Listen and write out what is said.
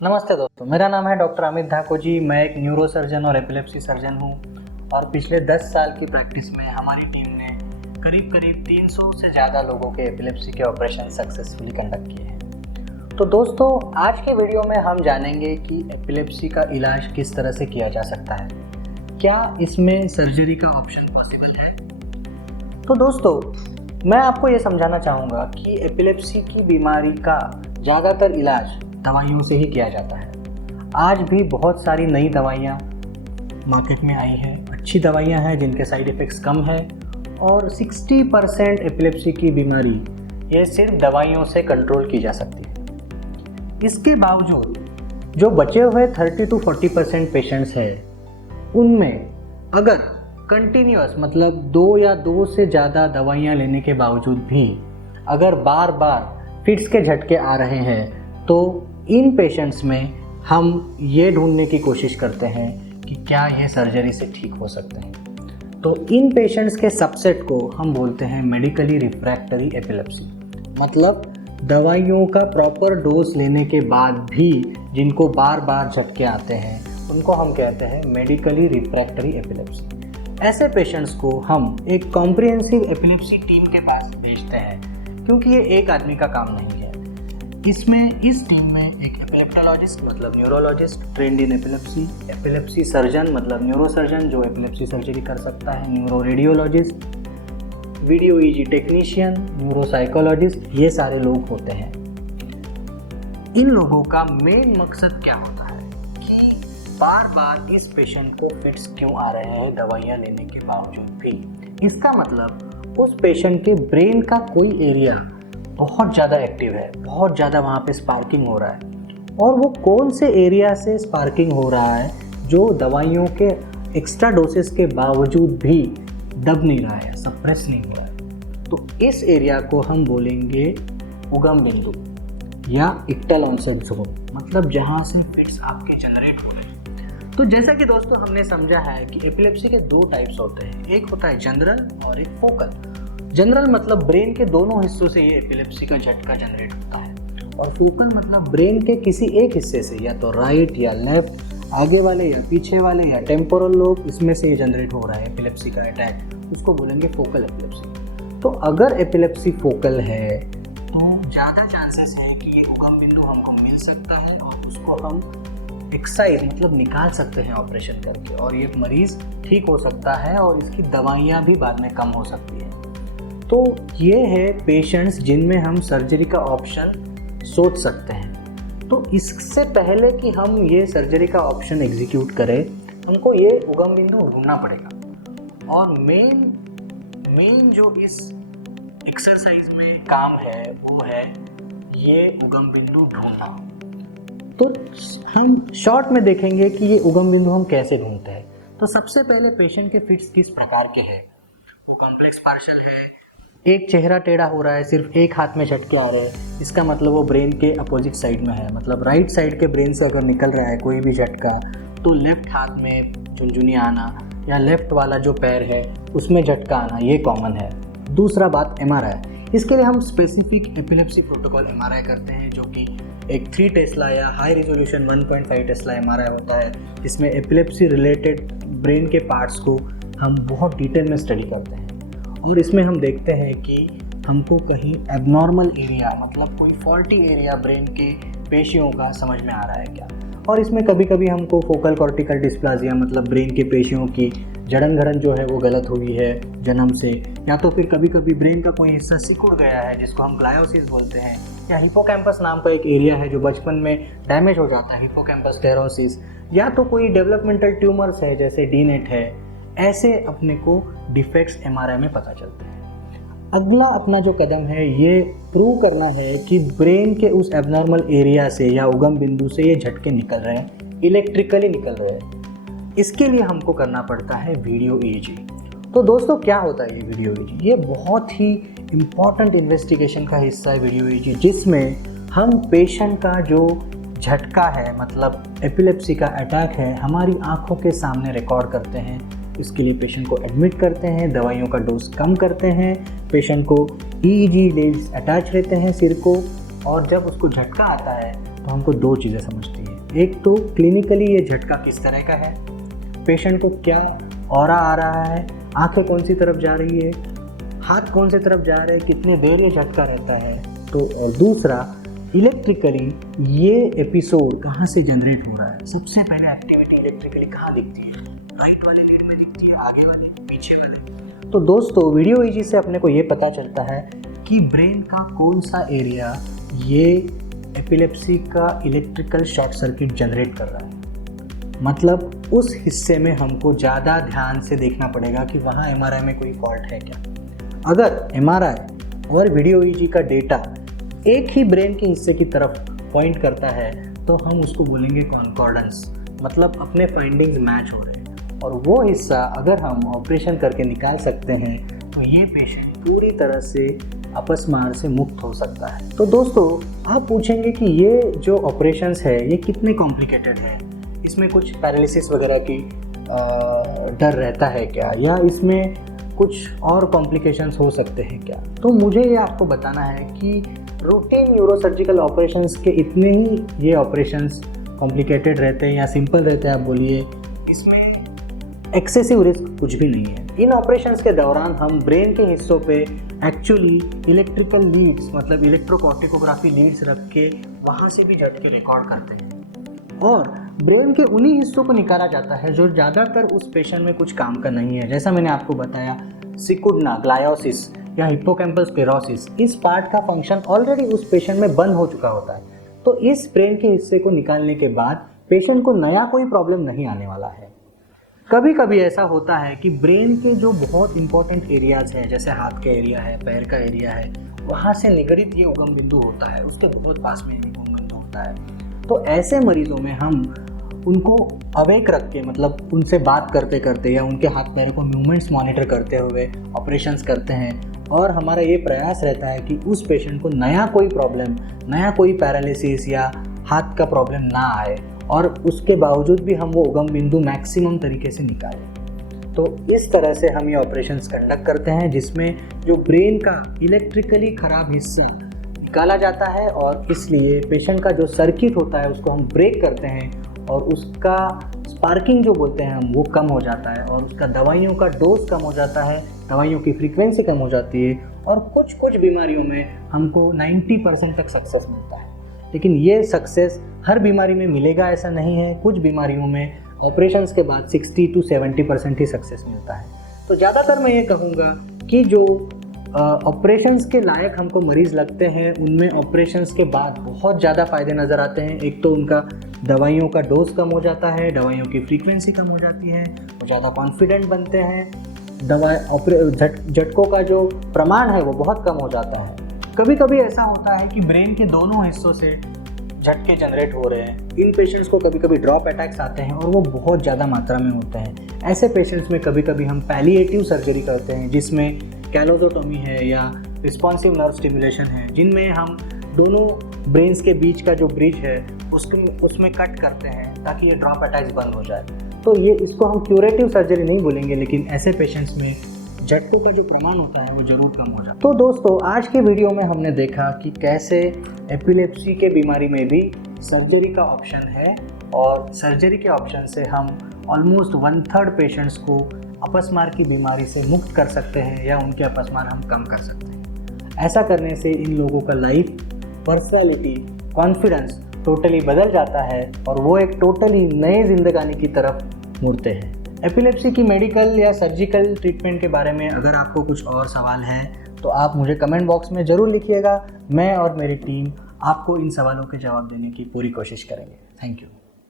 नमस्ते दोस्तों, मेरा नाम है डॉक्टर अमित ठाकुर जी। मैं एक न्यूरो सर्जन और एपिलेप्सी सर्जन हूं और पिछले 10 साल की प्रैक्टिस में हमारी टीम ने करीब 300 से ज़्यादा लोगों के एपिलेप्सी के ऑपरेशन सक्सेसफुली कंडक्ट किए हैं। तो दोस्तों, आज के वीडियो में हम जानेंगे कि एपिलेप्सी का इलाज किस तरह से किया जा सकता है। क्या इसमें सर्जरी का ऑप्शन पॉसिबल है? तो दोस्तों, मैं आपको ये समझाना चाहूँगा कि एपिलेप्सी की बीमारी का ज़्यादातर इलाज दवाइयों से ही किया जाता है। आज भी बहुत सारी नई दवाइयाँ मार्केट में आई हैं, अच्छी दवाइयाँ हैं जिनके साइड इफ़ेक्ट्स कम हैं और 60% एपिलेप्सी की बीमारी ये सिर्फ दवाइयों से कंट्रोल की जा सकती है। इसके बावजूद जो बचे हुए 30 to 40% पेशेंट्स हैं, उनमें अगर कंटिन्यूअस मतलब 2 से ज़्यादा दवाइयाँ लेने के बावजूद भी अगर बार बार फिट्स के झटके आ रहे हैं, तो इन पेशेंट्स में हम ये ढूंढने की कोशिश करते हैं कि क्या ये सर्जरी से ठीक हो सकते हैं। तो इन पेशेंट्स के सबसेट को हम बोलते हैं मेडिकली रिफ्रैक्टरी एपिलेप्सी। मतलब दवाइयों का प्रॉपर डोज लेने के बाद भी जिनको बार बार झटके आते हैं, उनको हम कहते हैं मेडिकली रिफ्रैक्टरी एपिलेप्सी। ऐसे पेशेंट्स को हम एक कॉम्प्रिहेंसिव एपिलेप्सी टीम के पास भेजते हैं, क्योंकि ये एक आदमी का काम नहीं है। इस टीम में एक एपिलेप्टोलॉजिस्ट मतलब न्यूरोलॉजिस्ट ट्रेंड इन एपिलेप्सी, एपिलेप्सी सर्जन मतलब न्यूरो सर्जन जो एपिलेप्सी सर्जरी कर सकता है, neuro radiologist, video easy technician, neuro psychologist, ये सारे लोग होते हैं। इन लोगों का मेन मकसद क्या होता है कि बार बार इस पेशेंट को फिट्स क्यों आ रहे हैं दवाइयाँ लेने के बावजूद भी। इसका मतलब उस पेशेंट के ब्रेन का कोई एरिया बहुत ज़्यादा एक्टिव है, बहुत ज़्यादा वहाँ पे स्पार्किंग हो रहा है, और वो कौन से एरिया से स्पार्किंग हो रहा है जो दवाइयों के एक्स्ट्रा डोसेस के बावजूद भी दब नहीं रहा है, सप्रेस नहीं हो रहा है। तो इस एरिया को हम बोलेंगे उगम बिंदु या इक्टल ऑनसेट जोन, मतलब जहाँ से फिट्स आपके जनरेट हो रहे हैं। तो जैसा कि दोस्तों हमने समझा है कि एपिलेप्सी के 2 टाइप्स होते हैं, एक होता है जनरल और एक फोकल। जनरल मतलब ब्रेन के दोनों हिस्सों से ये एपिलेप्सी का झटका जनरेट होता है, और फोकल मतलब ब्रेन के किसी एक हिस्से से, या तो राइट या लेफ्ट, आगे वाले या पीछे वाले या टेम्पोरल लोब, इसमें से ये जनरेट हो रहा है एपिलेप्सी का अटैक, उसको बोलेंगे फोकल एपिलेप्सी। तो अगर एपिलेप्सी फोकल है तो ज़्यादा चांसेस है कि ये उगम बिंदु हमको मिल सकता है और उसको हम एक्साइज मतलब निकाल सकते हैं ऑपरेशन करके, और ये मरीज़ ठीक हो सकता है और इसकी दवाइयाँ भी बाद में कम हो सकती है। तो ये है पेशेंट्स जिनमें हम सर्जरी का ऑप्शन सोच सकते हैं। तो इससे पहले कि हम ये सर्जरी का ऑप्शन एग्जीक्यूट करें, हमको ये उगम बिंदु ढूंढना पड़ेगा, और मेन जो इस एक्सरसाइज में काम है वो है ये उगम बिंदु ढूंढना। तो हम शॉर्ट में देखेंगे कि ये उगम बिंदु हम कैसे ढूंढते हैं। तो सबसे पहले पेशेंट के फिट्स किस प्रकार के हैं। वो कॉम्प्लेक्स पार्शियल है, एक चेहरा टेढ़ा हो रहा है, सिर्फ एक हाथ में झटके आ रहे हैं, इसका मतलब वो ब्रेन के अपोजिट साइड में है। मतलब राइट साइड के ब्रेन से अगर निकल रहा है कोई भी झटका, तो लेफ्ट हाथ में झुनझुनी आना या लेफ्ट वाला जो पैर है उसमें झटका आना, ये कॉमन है। दूसरा बात एमआरआई। इसके लिए हम स्पेसिफिक एपिलेप्सी प्रोटोकॉल एमआरआई करते हैं, जो कि एक 3 टेस्ला या हाई रेजोल्यूशन 1.5 टेस्ला एमआरआई होता है, जिसमें एपिलेप्सी रिलेटेड ब्रेन के पार्ट्स को हम बहुत डिटेल में स्टडी करते हैं, और इसमें हम देखते हैं कि हमको कहीं एबनॉर्मल एरिया मतलब कोई फॉल्टी एरिया ब्रेन के पेशियों का समझ में आ रहा है क्या। और इसमें कभी कभी हमको फोकल कॉर्टिकल डिस्प्लाजिया मतलब ब्रेन के पेशियों की जड़न घड़न जो है वो गलत हुई है जन्म से, या तो फिर कभी कभी ब्रेन का कोई हिस्सा सिकुड़ गया है जिसको हम ग्लायोसिस बोलते हैं, या हिपोकैम्पस नाम का एक एरिया है जो बचपन में डैमेज हो जाता है, हिपोकैम्पस टेरोसिस, या तो कोई डेवलपमेंटल ट्यूमर्स है जैसे डीनेट है। ऐसे अपने को डिफेक्ट्स एमआरआई में पता चलते हैं। अगला अपना जो कदम है ये प्रूव करना है कि ब्रेन के उस एबनॉर्मल एरिया से या उगम बिंदु से ये झटके निकल रहे हैं, इलेक्ट्रिकली निकल रहे हैं। इसके लिए हमको करना पड़ता है वीडियो ईजी। तो दोस्तों, क्या होता है ये वीडियो ईजी? ये बहुत ही इम्पॉर्टेंट इन्वेस्टिगेशन का हिस्सा है वीडियो ईजी, जिसमें हम पेशेंट का जो झटका है मतलब एपिलेप्सी का अटैक है हमारी आँखों के सामने रिकॉर्ड करते हैं। इसके लिए पेशेंट को एडमिट करते हैं, दवाइयों का डोज कम करते हैं, पेशेंट को ईईजी लेंस अटैच रहते हैं सिर को, और जब उसको झटका आता है तो हमको 2 चीज़ें समझती है। एक तो क्लिनिकली ये झटका किस तरह का है, पेशेंट को क्या ऑरा आ रहा है, आंखें कौन सी तरफ जा रही है, हाथ कौन सी तरफ जा रहे हैं, कितने देर ये झटका रहता है। तो और दूसरा इलेक्ट्रिकली ये एपिसोड कहाँ से जनरेट हो रहा है। सबसे पहले एक्टिविटी इलेक्ट्रिकली कहाँ दिखती है, राइट वाले लीड में दिखती है, आगे वाले, पीछे वाले। तो दोस्तों वीडियो ईजी से अपने को ये पता चलता है कि ब्रेन का कौन सा एरिया ये एपिलेप्सी का इलेक्ट्रिकल शॉर्ट सर्किट जनरेट कर रहा है। मतलब उस हिस्से में हमको ज़्यादा ध्यान से देखना पड़ेगा कि वहाँ एमआरआई में कोई फॉल्ट है क्या। अगर एमआरआई और वीडियो ईजी का डेटा एक ही ब्रेन के हिस्से की तरफ पॉइंट करता है तो हम उसको बोलेंगे कॉन्कॉर्डेंस, मतलब अपने फाइंडिंग्स मैच हो रहे हैं। और वो हिस्सा अगर हम ऑपरेशन करके निकाल सकते हैं तो ये पेशेंट पूरी तरह से अपस्मार से मुक्त हो सकता है। तो दोस्तों आप पूछेंगे कि ये जो ऑपरेशंस है ये कितने कॉम्प्लिकेटेड है, इसमें कुछ पैरालिसिस वगैरह की डर रहता है क्या, या इसमें कुछ और कॉम्प्लिकेशंस हो सकते हैं क्या। तो मुझे ये आपको बताना है कि रूटीन न्यूरोसर्जिकल ऑपरेशंस के इतने ही ये ऑपरेशंस कॉम्प्लिकेटेड रहते हैं या सिंपल रहते हैं आप बोलिए, इसमें एक्सेसिव रिस्क कुछ भी नहीं है। इन ऑपरेशंस के दौरान हम ब्रेन के हिस्सों पे एक्चुअली इलेक्ट्रिकल लीड्स मतलब इलेक्ट्रोकॉर्टिकोग्राफी लीड्स रख के वहाँ से भी झटके रिकॉर्ड करते हैं और ब्रेन के उन्हीं हिस्सों को निकाला जाता है जो ज़्यादातर उस पेशेंट में कुछ काम का नहीं है। जैसा मैंने आपको बताया सिकुड़ना, ग्लायोसिस या हिप्पोकैम्पल स्क्लेरोसिस, इस पार्ट का फंक्शन ऑलरेडी उस पेशेंट में बंद हो चुका होता है। तो इस ब्रेन के हिस्से को निकालने के बाद पेशेंट को नया कोई प्रॉब्लम नहीं आने वाला है। कभी कभी ऐसा होता है कि ब्रेन के जो बहुत इंपॉर्टेंट एरियाज हैं, जैसे हाथ का एरिया है, पैर का एरिया है, वहाँ से निगडित ये उगम बिंदु होता है, उसके बहुत पास में उगम बिंदु होता है। तो ऐसे मरीजों में हम उनको अवेक रख के, मतलब उनसे बात करते करते या उनके हाथ पैर को मूवमेंट्स मॉनिटर करते हुए ऑपरेशंस करते हैं और हमारा ये प्रयास रहता है कि उस पेशेंट को नया कोई प्रॉब्लम, नया कोई पैरालिसिस या हाथ का प्रॉब्लम ना आए और उसके बावजूद भी हम वो उगम बिंदु मैक्सिमम तरीके से निकालें। तो इस तरह से हम ये ऑपरेशंस कंडक्ट करते हैं जिसमें जो ब्रेन का इलेक्ट्रिकली ख़राब हिस्सा निकाला जाता है और इसलिए पेशेंट का जो सर्किट होता है उसको हम ब्रेक करते हैं और उसका स्पार्किंग जो बोलते हैं हम वो कम हो जाता है और उसका दवाइयों का डोज कम हो जाता है, दवाइयों की फ्रीक्वेंसी कम हो जाती है और कुछ बीमारियों में हमको 90% तक सक्सेस मिलता है। लेकिन ये सक्सेस हर बीमारी में मिलेगा ऐसा नहीं है, कुछ बीमारियों में ऑपरेशंस के बाद 60 to 70% ही सक्सेस मिलता है। तो ज़्यादातर मैं ये कहूँगा कि जो ऑपरेशंस के लायक हमको मरीज़ लगते हैं उनमें ऑपरेशंस के बाद बहुत ज़्यादा फ़ायदे नज़र आते हैं। एक तो उनका दवाइयों का डोज कम हो जाता है, दवाइयों की फ्रीक्वेंसी कम हो जाती है, वो ज़्यादा कॉन्फिडेंट बनते हैं, झटकों का जो प्रमाण है वो बहुत कम हो जाता है। कभी कभी ऐसा होता है कि ब्रेन के दोनों हिस्सों से झटके जनरेट हो रहे हैं। इन पेशेंट्स को कभी कभी ड्रॉप अटैक्स आते हैं और वो बहुत ज़्यादा मात्रा में होते हैं। ऐसे पेशेंट्स में कभी कभी हम पैलिएटिव सर्जरी करते हैं जिसमें कैलोजोटोमी है या रिस्पॉन्सिव नर्व स्टिमुलेशन है, जिनमें हम दोनों ब्रेन्स के बीच का जो ब्रिज है उसमें कट करते हैं ताकि ये ड्रॉप अटैक्स बंद हो जाए। तो ये इसको हम क्यूरेटिव सर्जरी नहीं बोलेंगे, लेकिन ऐसे पेशेंट्स में झटकों का जो प्रमाण होता है वो ज़रूर कम हो जाता है। तो दोस्तों आज के वीडियो में हमने देखा कि कैसे एपिलेप्सी के बीमारी में भी सर्जरी का ऑप्शन है और सर्जरी के ऑप्शन से हम ऑलमोस्ट 1/3 पेशेंट्स को अपस्मार की बीमारी से मुक्त कर सकते हैं या उनके अपस्मार हम कम कर सकते हैं। ऐसा करने से इन लोगों का लाइफ, पर्सनैलिटी, कॉन्फिडेंस टोटली बदल जाता है और वो एक टोटली नए जिंदगानी की तरफ मुड़ते हैं। एपिलेप्सी की मेडिकल या सर्जिकल ट्रीटमेंट के बारे में अगर आपको कुछ और सवाल हैं तो आप मुझे कमेंट बॉक्स में ज़रूर लिखिएगा। मैं और मेरी टीम आपको इन सवालों के जवाब देने की पूरी कोशिश करेंगे। Thank you.